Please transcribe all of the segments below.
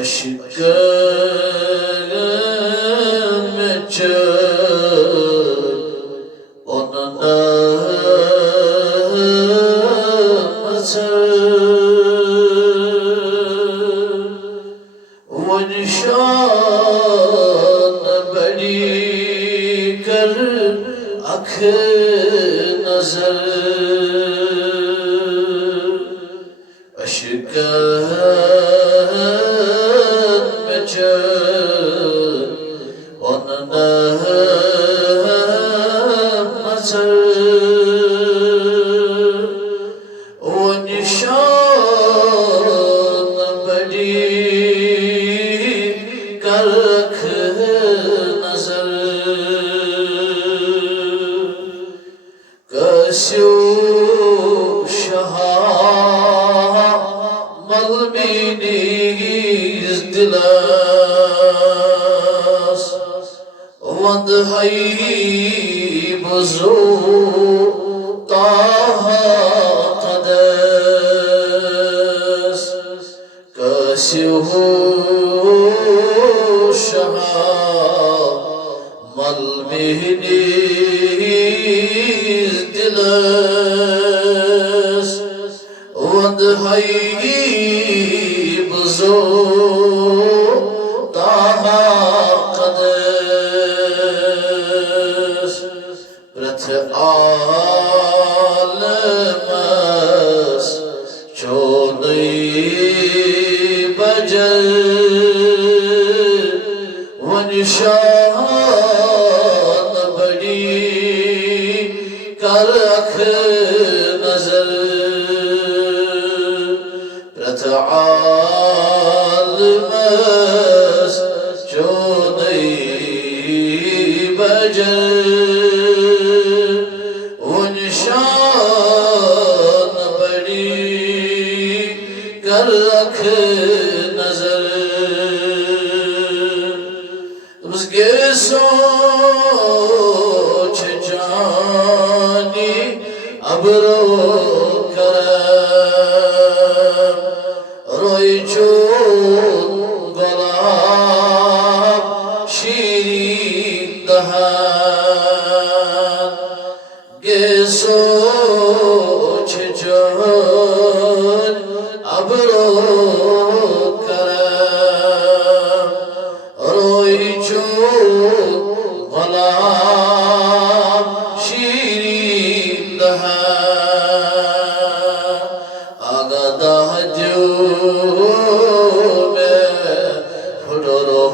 aşkın meçhul onun वो निशान बड़ी कर अख नजर अशकन में चल onun नजर वो निशान बड़ी करख नजर कस्यू शहा मलमीनीज दिलास वंद हई बजू ताहा कदस कस्यू Malmihniz dilas Wad hayib zo taha qades Rat alamas Chodi bajal Nishan badi kar akh nazar rat almas chodi bajal nishan badi kar akh nazar उसके सोच जानी अब रो करम रोई चून गुलाब शीरीन दहान के सोच जान अब रो गुलाब शीरीन दहा आगदा जो में फुटरो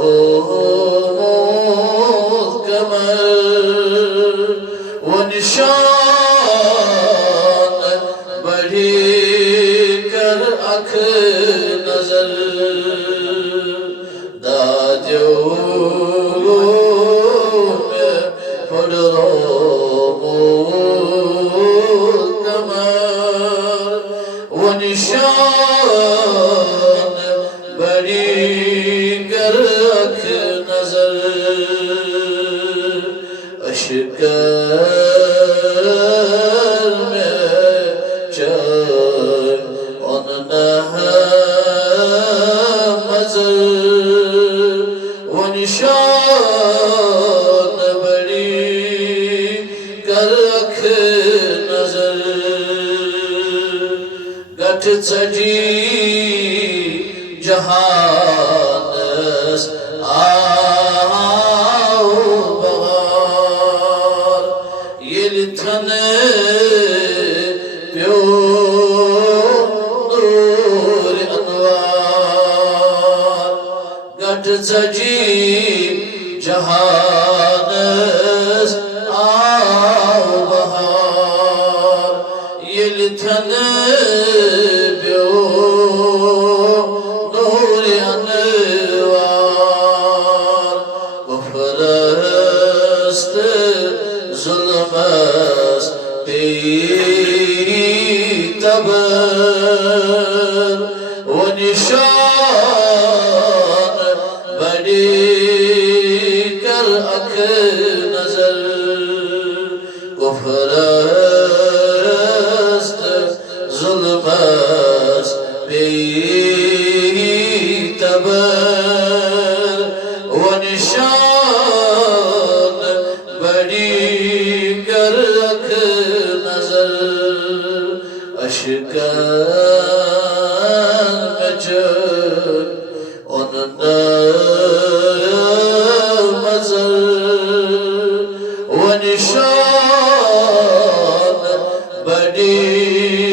कमर वो निशान बढ़ी कर अख नजर दाजो निशान बड़ी कर अख नजर अशकर में चल on मजर वो निशान बड़ी कर अख नजर गठ सजी जहानस आओ बहार ये लिथने प्यो नूर अनवार गठ सजी जहानस आओ बहार ये लिथने निशान बड़ी कर अख नजर कुफरस्त जुल्मस्त बेता खबर व निशान बड़ी कर रख नजर अशकान में चल उन मजर व निशान बड़ी